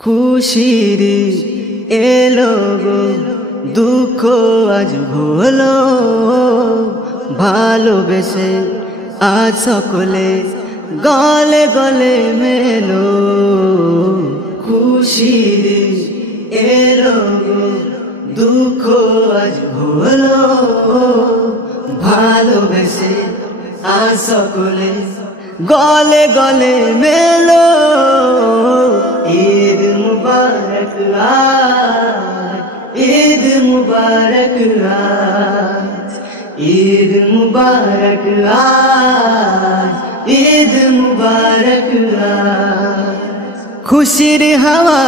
খুশির এলো গো দুঃখ আজ হলো, ভালোবেসে আজ সকলে গলে গলে মেলো। খুশির এলো গো দুঃখ আজ হলো, ভালোবেসে আজ সকলে গলে গলে মেলো। ঈদ মুবারক আজ, ঈদ মুবারক আজ, ঈদ মুবারক আজ, ঈদ মুবারক আজ। খুশির হাওয়া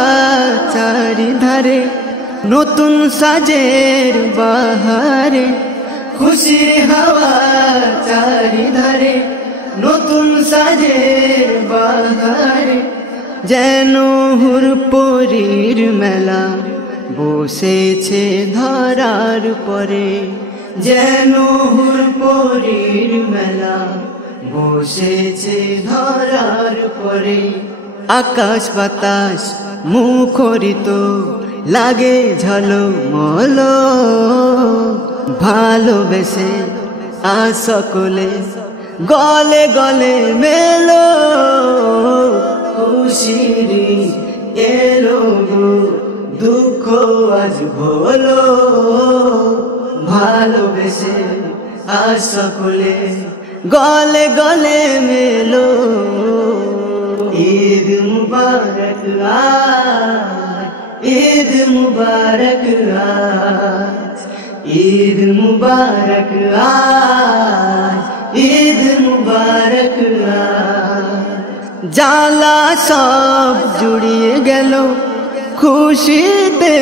চারিধারে নতুন সাজের বাহারে, খুশির হাওয়া চারিধারে নতুন সাজের বাহারে। যেন হুরপুরীর মেলা বসেছে ধরার পরে, যেন হুরপুরীর মেলা বসেছে ধরার পরে। আকাশ বাতাস মুখরিত লাগে ঝলমল, ভালোবেসে আজ সকলে গলে গলে মেলো। খুশির এলো গো দুঃখ আজ হলো, ভালোবেসে আজ সকলে গলে গলে মেলো। ঈদ মুবারক আজ, ঈদ মুবারক আজ, ঈদ মুবারক আজ, ঈদ মুবারক আজ। জ্বালা সব জুড়িয়ে গেল খুশিতে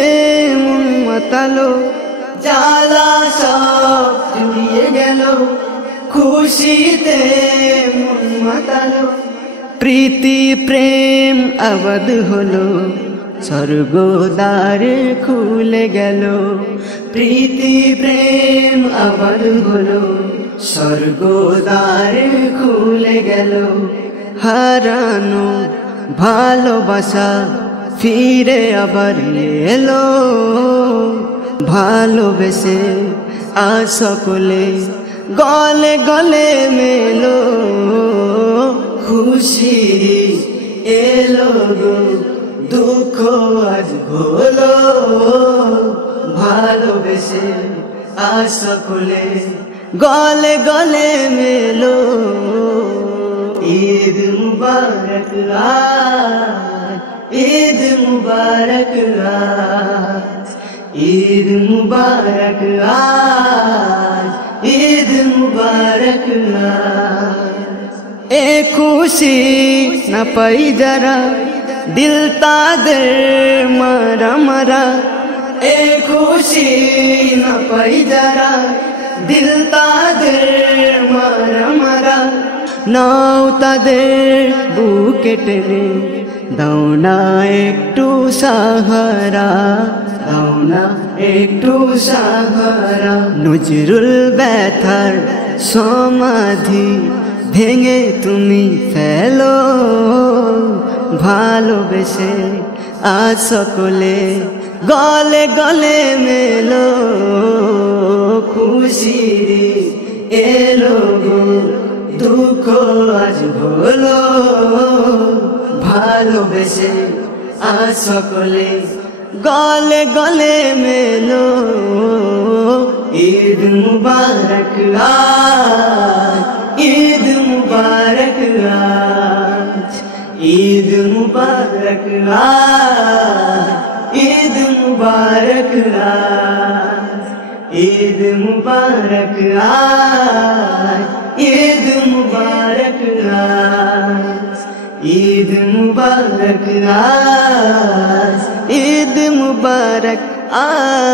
মন মাতালো, জ্বালা সব জুড়িয়ে গেল খুশিতে মন মাতালো। প্রীতি প্রেম আবাদ হলো, স্বর্গদ্বার খুলে গেল। প্রীতি প্রেম আবাদ হলো, স্বর্গদ্বার খুলে গেল। হারানো ভালোবাসা ফিরে আবার এলো, ভালোবেসে আজ সকলে গলে গলে মেলো। খুশির এলো গো দুঃখ আজ হলো, ভালোবেসে আজ সকলে গলে গলে মেলো। ঈদ মুবারক আজ, ঈদ মুবারক আজ, ঈদ মুবারক আজ, ঈদ মুবারক আজ। এ খুশি না পাই যারা দিল তাদের মারা মারা, এ খুশি না পাই যারা দিল তাদের মারা মারা। নাও তাদের বুকে টেনে দাও না একটু সাহারা, দাও না একটু সাহারা। নজরুল ব্যথার সমাধি ভেঙে তুমি ফেলো, ভালোবেসে আজ সকলে গলে গলে মেলো। খুশির এলো গো দুঃখ আজ হলো, ভালোবেসে আজ সকলে গলে গলে মেলো। ঈদ মুবারক আজ, ঈদ মুবারক আজ, ঈদ মুবারক আজ, ঈদ মুবারক আজ, ঈদ মুবারক আজ, ঈদ মুবারক আজ, ঈদ মুবারক আজ, ঈদ মুবারক আজ।